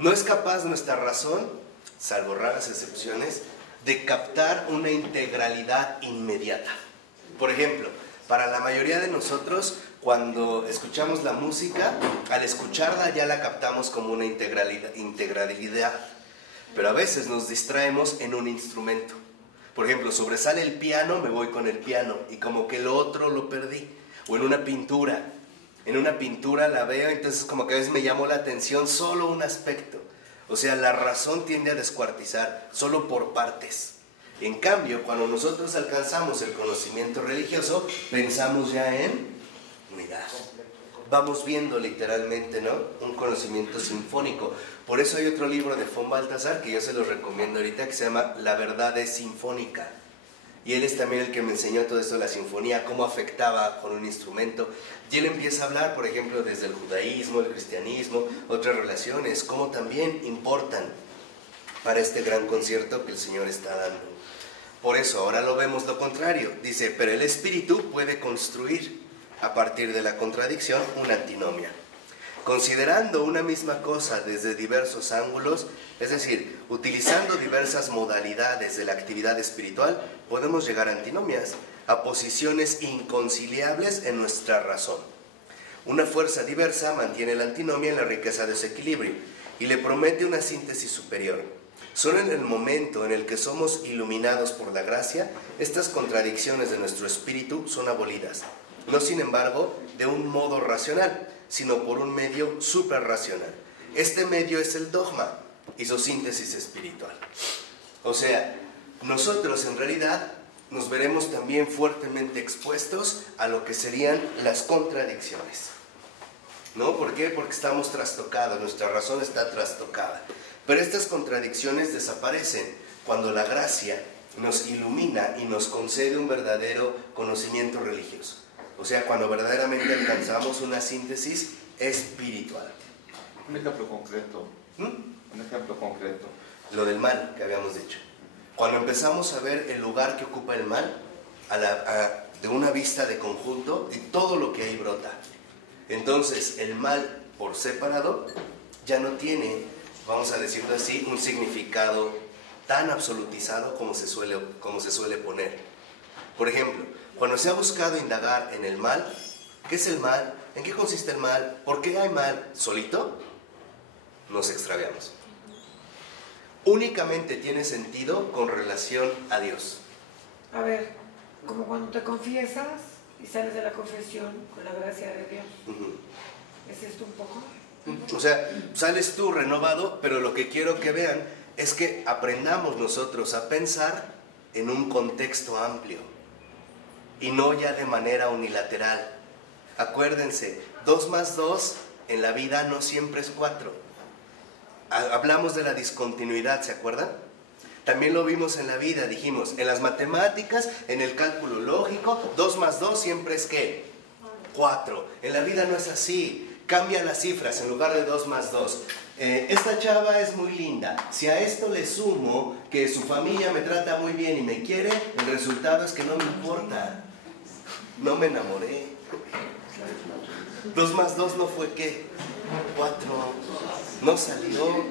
No es capaz nuestra razón, salvo raras excepciones, de captar una integralidad inmediata. Por ejemplo, para la mayoría de nosotros, cuando escuchamos la música, al escucharla ya la captamos como una integralidad, pero a veces nos distraemos en un instrumento. Por ejemplo, sobresale el piano, me voy con el piano, y como que lo otro lo perdí. O en una pintura. En una pintura la veo, entonces como que a veces me llamó la atención solo un aspecto. O sea, la razón tiende a descuartizar, solo por partes. En cambio, cuando nosotros alcanzamos el conocimiento religioso, pensamos ya en unidad. Vamos viendo literalmente, ¿no? Un conocimiento sinfónico. Por eso hay otro libro de von Balthasar que yo se los recomiendo ahorita, que se llama La verdad es sinfónica. Y él es también el que me enseñó todo esto de la sinfonía, cómo afectaba con un instrumento. Y él empieza a hablar, por ejemplo, desde el judaísmo, el cristianismo, otras relaciones, cómo también importan para este gran concierto que el Señor está dando. Por eso ahora lo vemos lo contrario. Dice, pero el espíritu puede construir a partir de la contradicción una antinomia. Considerando una misma cosa desde diversos ángulos, es decir, utilizando diversas modalidades de la actividad espiritual, podemos llegar a antinomias, a posiciones inconciliables en nuestra razón. Una fuerza diversa mantiene la antinomia en la riqueza de ese equilibrio y le promete una síntesis superior. Solo en el momento en el que somos iluminados por la gracia, estas contradicciones de nuestro espíritu son abolidas. No, sin embargo, de un modo racional, sino por un medio suprarracional. Este medio es el dogma y su síntesis espiritual. O sea, nosotros en realidad nos veremos también fuertemente expuestos a lo que serían las contradicciones. ¿No? ¿Por qué? Porque estamos trastocados, nuestra razón está trastocada. Pero estas contradicciones desaparecen cuando la gracia nos ilumina y nos concede un verdadero conocimiento religioso. O sea, cuando verdaderamente alcanzamos una síntesis espiritual. Un ejemplo concreto. Un ejemplo concreto. Lo del mal que habíamos dicho. Cuando empezamos a ver el lugar que ocupa el mal, de una vista de conjunto, y todo lo que ahí brota. Entonces, el mal por separado ya no tiene, vamos a decirlo así, un significado tan absolutizado como se suele poner. Por ejemplo, cuando se ha buscado indagar en el mal, ¿qué es el mal? ¿En qué consiste el mal? ¿Por qué hay mal? ¿Solito? Nos extraviamos. Únicamente tiene sentido con relación a Dios. A ver, como cuando te confiesas y sales de la confesión con la gracia de Dios. ¿Es esto un poco? O sea, sales tú renovado, pero lo que quiero que vean es que aprendamos nosotros a pensar en un contexto amplio y no ya de manera unilateral. Acuérdense, 2 más 2 en la vida no siempre es 4. Hablamos de la discontinuidad, ¿se acuerdan? También lo vimos en la vida, dijimos, en las matemáticas, en el cálculo lógico, 2 más 2 siempre es ¿qué? 4. En la vida no es así. Cambia las cifras en lugar de 2 más 2. Esta chava es muy linda. Si a esto le sumo que su familia me trata muy bien y me quiere, el resultado es que no me importa. No me enamoré. 2 más 2 no fue ¿qué? 4. No salió.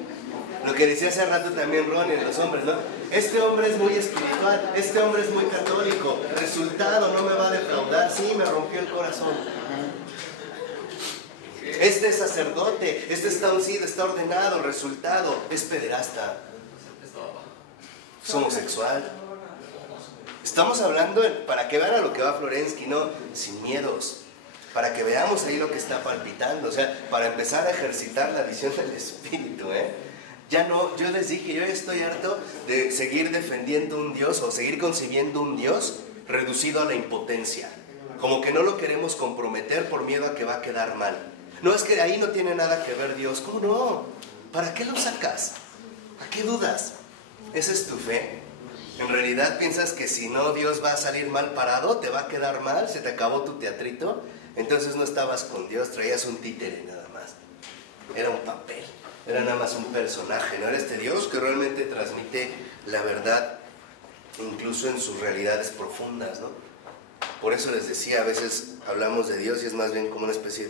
Lo que decía hace rato también Ronnie de los hombres, ¿no? Este hombre es muy espiritual, este hombre es muy católico. Resultado, no me va a defraudar. Sí, me rompió el corazón. Este es sacerdote, este está uncido, está ordenado. Resultado, es pederasta, es homosexual. Estamos hablando para que vean a lo que va Florensky, ¿no? Sin miedos. Para que veamos ahí lo que está palpitando. O sea, para empezar a ejercitar la visión del espíritu, Ya no, yo les dije, yo ya estoy harto de seguir defendiendo un Dios o seguir concibiendo un Dios reducido a la impotencia. Como que no lo queremos comprometer por miedo a que va a quedar mal. No, es que ahí no tiene nada que ver Dios. ¿Cómo no? ¿Para qué lo sacas? ¿A qué dudas? ¿Esa es tu fe? ¿En realidad piensas que si no Dios va a salir mal parado? ¿Te va a quedar mal? ¿Se te acabó tu teatrito? Entonces no estabas con Dios, traías un títere nada más. Era un papel, era nada más un personaje. No era este Dios que realmente transmite la verdad, incluso en sus realidades profundas, ¿no? Por eso les decía, a veces hablamos de Dios y es más bien como una especie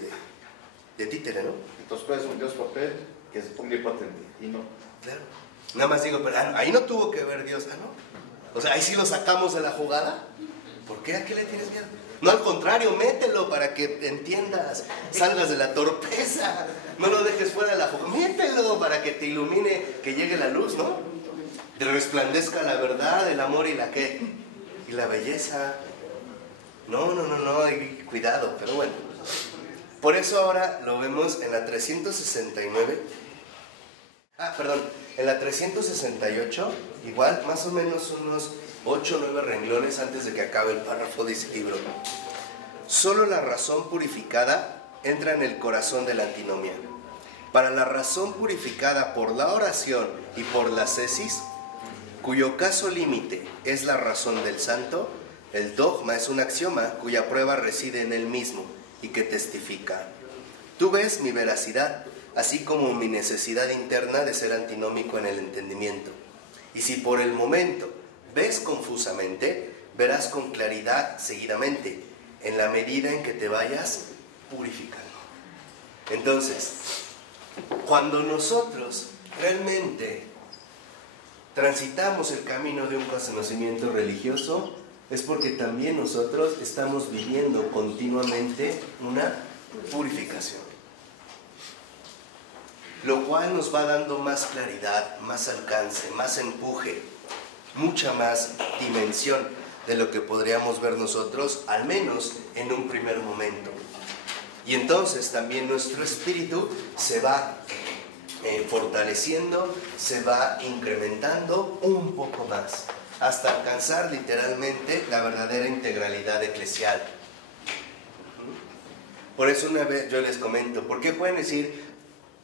de títere, ¿no? Entonces pues un Dios papel que es omnipotente y no. Claro. Nada más digo, pero ahí no tuvo que ver Dios, ¿no? O sea, ahí sí lo sacamos de la jugada. ¿Por qué? ¿A qué le tienes miedo? No, al contrario, mételo para que entiendas, salgas de la torpeza, no lo dejes fuera de la jugada, mételo para que te ilumine, que llegue la luz, ¿no? Que resplandezca la verdad, el amor y la ¿qué? Y la belleza. No, hay cuidado, pero bueno. Por eso ahora lo vemos en la 369. En la 368, igual, más o menos unos 8 o 9 renglones antes de que acabe el párrafo de ese libro. Solo la razón purificada entra en el corazón de la antinomia. Para la razón purificada por la oración y por la ascesis, cuyo caso límite es la razón del santo, el dogma es un axioma cuya prueba reside en él mismo y que testifica: tú ves mi veracidad, así como mi necesidad interna de ser antinómico en el entendimiento. Y si por el momento ves confusamente, verás con claridad seguidamente, en la medida en que te vayas purificando. Entonces, cuando nosotros realmente transitamos el camino de un conocimiento religioso, es porque también nosotros estamos viviendo continuamente una purificación, lo cual nos va dando más claridad, más alcance, más empuje, mucha más dimensión de lo que podríamos ver nosotros, al menos en un primer momento. Y entonces también nuestro espíritu se va fortaleciendo, se va incrementando un poco más, hasta alcanzar literalmente la verdadera integralidad eclesial. Por eso una vez yo les comento, ¿por qué pueden decir,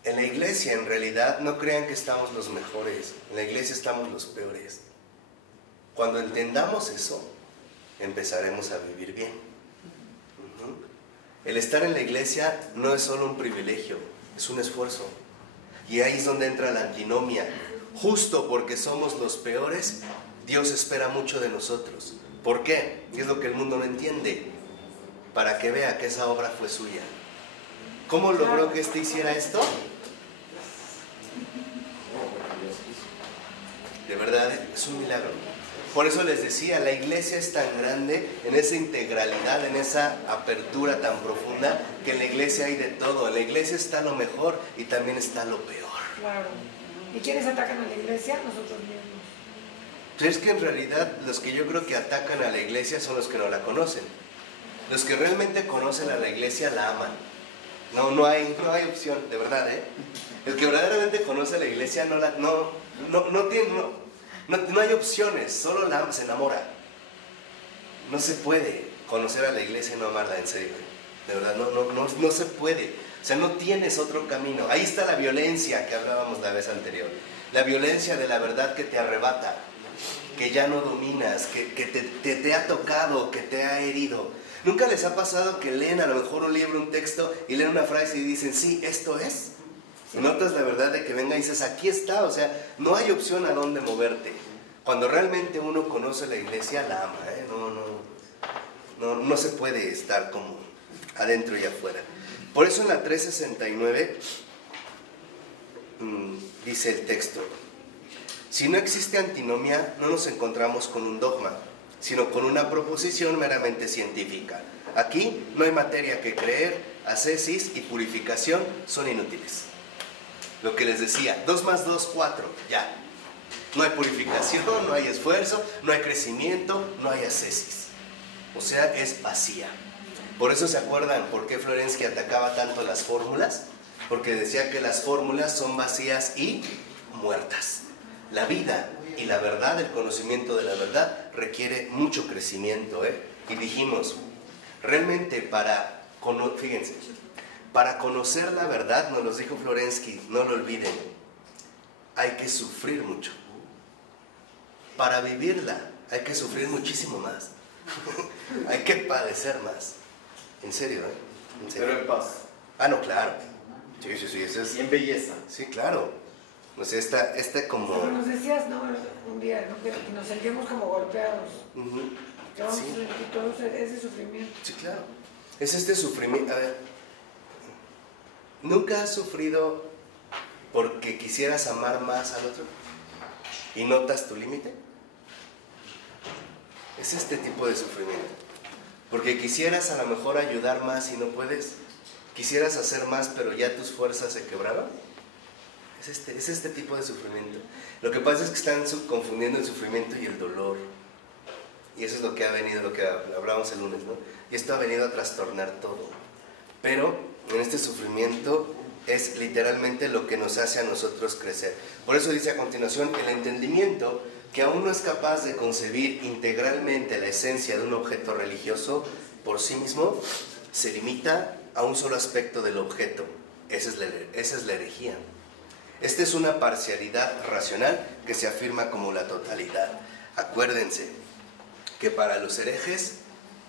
en la iglesia en realidad no crean que estamos los mejores, en la iglesia estamos los peores? Cuando entendamos eso, empezaremos a vivir bien. El estar en la iglesia no es solo un privilegio, es un esfuerzo. Y ahí es donde entra la antinomia. Justo porque somos los peores, Dios espera mucho de nosotros. ¿Por qué? Y es lo que el mundo no entiende. Para que vea que esa obra fue suya. ¿Cómo logró que éste hiciera esto? De verdad, es un milagro. Por eso les decía, la iglesia es tan grande, en esa integralidad, en esa apertura tan profunda, que en la iglesia hay de todo. En la iglesia está lo mejor y también está lo peor. Claro. ¿Y quiénes atacan a la iglesia? Nosotros mismos. Entonces es que en realidad los que yo creo que atacan a la iglesia son los que no la conocen. Los que realmente conocen a la iglesia la aman. No hay opción, de verdad, ¿eh? El que verdaderamente conoce a la iglesia no hay opciones, solo se enamora. No se puede conocer a la iglesia y no amarla, en serio. De verdad, no se puede. O sea, no tienes otro camino. Ahí está la violencia que hablábamos la vez anterior. La violencia de la verdad que te arrebata, que ya no dominas, que te ha tocado, que te ha herido. ¿Nunca les ha pasado que leen a lo mejor un libro, un texto, y leen una frase y dicen, sí, esto es? Y notas la verdad de que venga y dices, aquí está, o sea, no hay opción a dónde moverte. Cuando realmente uno conoce la iglesia, la ama, ¿eh? No se puede estar como adentro y afuera. Por eso en la 369 dice el texto, si no existe antinomia, no nos encontramos con un dogma, sino con una proposición meramente científica. Aquí no hay materia que creer, ascesis y purificación son inútiles. Lo que les decía, 2 más 2, 4, ya. No hay purificación, no hay esfuerzo, no hay crecimiento, no hay ascesis. O sea, es vacía. Por eso se acuerdan por qué Florensky atacaba tanto las fórmulas, porque decía que las fórmulas son vacías y muertas. La vida y la verdad, el conocimiento de la verdad, requiere mucho crecimiento, ¿eh? Y dijimos, realmente fíjense, para conocer la verdad, nos lo dijo Florensky, no lo olviden, hay que sufrir mucho. Para vivirla hay que sufrir muchísimo más. Hay que padecer más. En serio, ¿eh? En serio. Pero en paz. No, claro. Sí, eso es... Y en belleza. Sí, claro. O sea, como... Como nos decías, ¿no? Un día, ¿no? Que nos sentimos como golpeados. Que vamos a sentir todo ese sufrimiento. Sí, claro. Es este sufrimiento. A ver, ¿nunca has sufrido porque quisieras amar más al otro y notas tu límite? Es este tipo de sufrimiento. Porque quisieras a lo mejor ayudar más y no puedes. Quisieras hacer más, pero ya tus fuerzas se quebraron. Es este tipo de sufrimiento. Lo que pasa es que están confundiendo el sufrimiento y el dolor. Y eso es lo que ha venido, lo que hablábamos el lunes, ¿no? Y esto ha venido a trastornar todo. Pero en este sufrimiento es literalmente lo que nos hace a nosotros crecer. Por eso dice a continuación, el entendimiento que aún no es capaz de concebir integralmente la esencia de un objeto religioso por sí mismo, se limita a un solo aspecto del objeto. Esa es la herejía. Esta es una parcialidad racional que se afirma como la totalidad. Acuérdense que para los herejes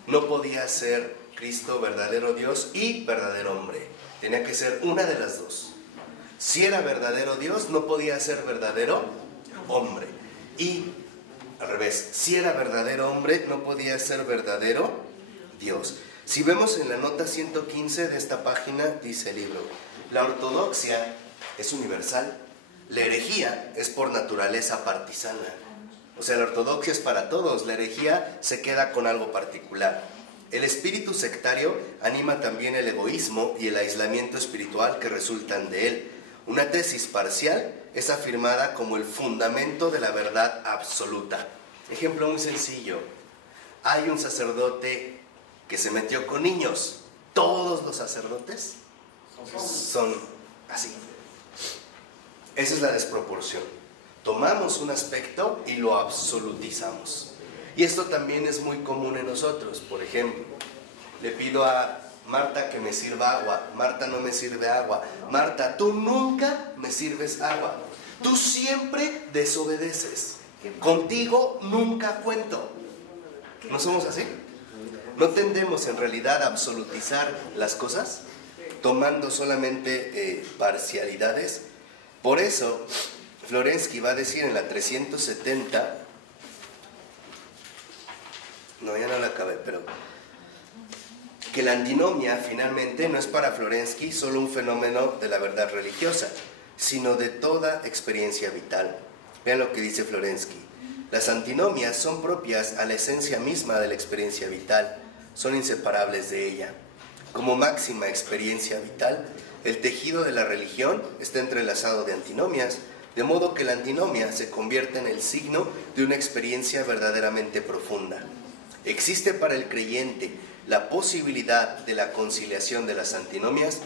no podía ser Cristo verdadero Dios y verdadero hombre. Tenía que ser una de las dos. Si era verdadero Dios, no podía ser verdadero hombre. Y al revés, si era verdadero hombre, no podía ser verdadero Dios. Si vemos en la nota 115 de esta página, dice el libro, la ortodoxia es universal, la herejía es por naturaleza partisana. O sea, la ortodoxia es para todos, la herejía se queda con algo particular. El espíritu sectario anima también el egoísmo y el aislamiento espiritual que resultan de él. Una tesis parcial es afirmada como el fundamento de la verdad absoluta. Ejemplo muy sencillo. Hay un sacerdote que se metió con niños. Todos los sacerdotes son así. Esa es la desproporción. Tomamos un aspecto y lo absolutizamos. Y esto también es muy común en nosotros. Por ejemplo, le pido a Marta que me sirva agua. Marta no me sirve agua. Marta, tú nunca me sirves agua. Tú siempre desobedeces. Contigo nunca cuento. ¿No somos así? ¿No tendemos en realidad a absolutizar las cosas? Tomando solamente parcialidades. Por eso, Florensky va a decir en la 370, no, ya no la acabé, pero que la antinomia finalmente no es para Florensky solo un fenómeno de la verdad religiosa, sino de toda experiencia vital. Vean lo que dice Florensky. Las antinomias son propias a la esencia misma de la experiencia vital, son inseparables de ella. Como máxima experiencia vital, el tejido de la religión está entrelazado de antinomias, de modo que la antinomia se convierte en el signo de una experiencia verdaderamente profunda. ¿Existe para el creyente la posibilidad de la conciliación de las antinomias?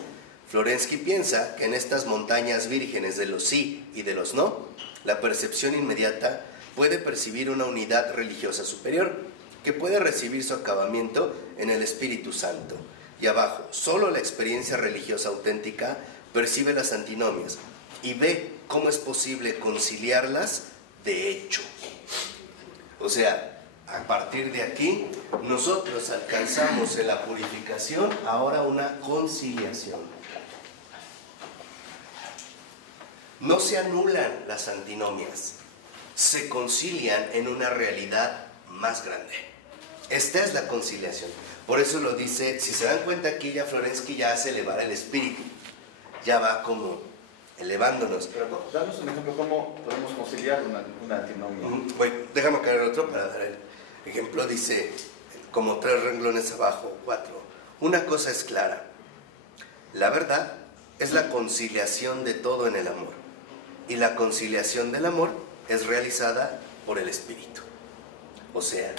Florensky piensa que en estas montañas vírgenes de los sí y de los no, la percepción inmediata puede percibir una unidad religiosa superior, que puede recibir su acabamiento en el Espíritu Santo. Y abajo, solo la experiencia religiosa auténtica percibe las antinomias y ve cómo es posible conciliarlas de hecho. O sea, a partir de aquí, nosotros alcanzamos en la purificación ahora una conciliación. No se anulan las antinomias, se concilian en una realidad más grande. Esta es la conciliación. Por eso lo dice, si se dan cuenta aquí ya Florensky ya hace elevar el espíritu, ya va como elevándonos. Pero danos un ejemplo, ¿cómo podemos conciliar una antinomia? Bueno, déjame caer otro para dar el ejemplo. Dice, como 3 renglones abajo, 4. Una cosa es clara, la verdad es la conciliación de todo en el amor, y la conciliación del amor es realizada por el espíritu. O sea,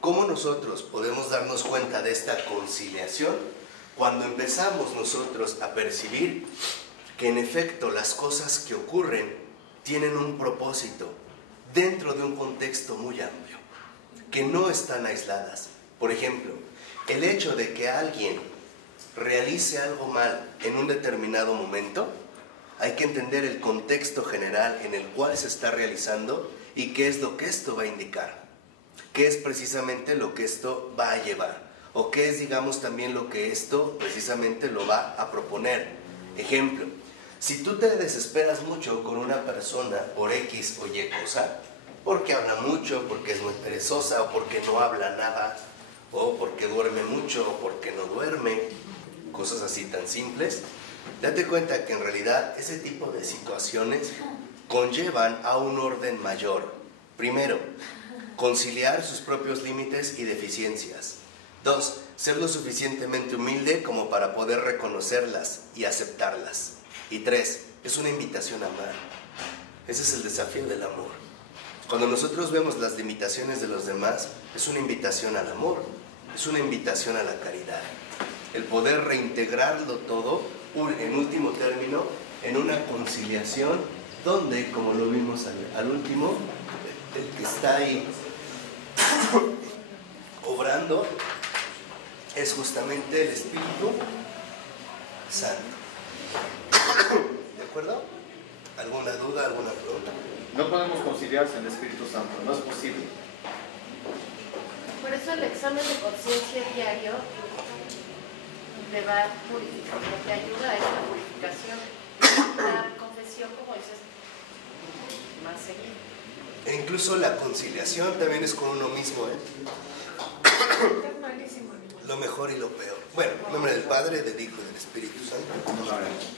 ¿cómo nosotros podemos darnos cuenta de esta conciliación? Cuando empezamos nosotros a percibir que en efecto las cosas que ocurren tienen un propósito dentro de un contexto muy amplio, que no están aisladas. Por ejemplo, el hecho de que alguien realice algo mal en un determinado momento, hay que entender el contexto general en el cual se está realizando y qué es lo que esto va a indicar. ¿Qué es precisamente lo que esto va a llevar? ¿O qué es, digamos, también lo que esto precisamente lo va a proponer? Ejemplo, si tú te desesperas mucho con una persona por X o Y cosa, porque habla mucho, porque es muy perezosa, o porque no habla nada, o porque duerme mucho, o porque no duerme, cosas así tan simples, date cuenta que en realidad ese tipo de situaciones conllevan a un orden mayor. Primero, conciliar sus propios límites y deficiencias. 2, ser lo suficientemente humilde como para poder reconocerlas y aceptarlas. Y 3, es una invitación a amar. Ese es el desafío del amor. Cuando nosotros vemos las limitaciones de los demás, es una invitación al amor, es una invitación a la caridad. El poder reintegrarlo todo, en último término, en una conciliación, donde, como lo vimos al último, el que está ahí obrando es justamente el Espíritu Santo. ¿De acuerdo? ¿Alguna duda, alguna pregunta? No podemos conciliar sin el Espíritu Santo, no es posible. Por eso el examen de conciencia diario te va a purificar, te ayuda a esta purificación. La confesión, como dices, más seguido. E incluso la conciliación también es con uno mismo, ¿eh? Es malísimo. Lo mejor y lo peor. Bueno, en nombre del Padre, del Hijo y del Espíritu Santo. Amén.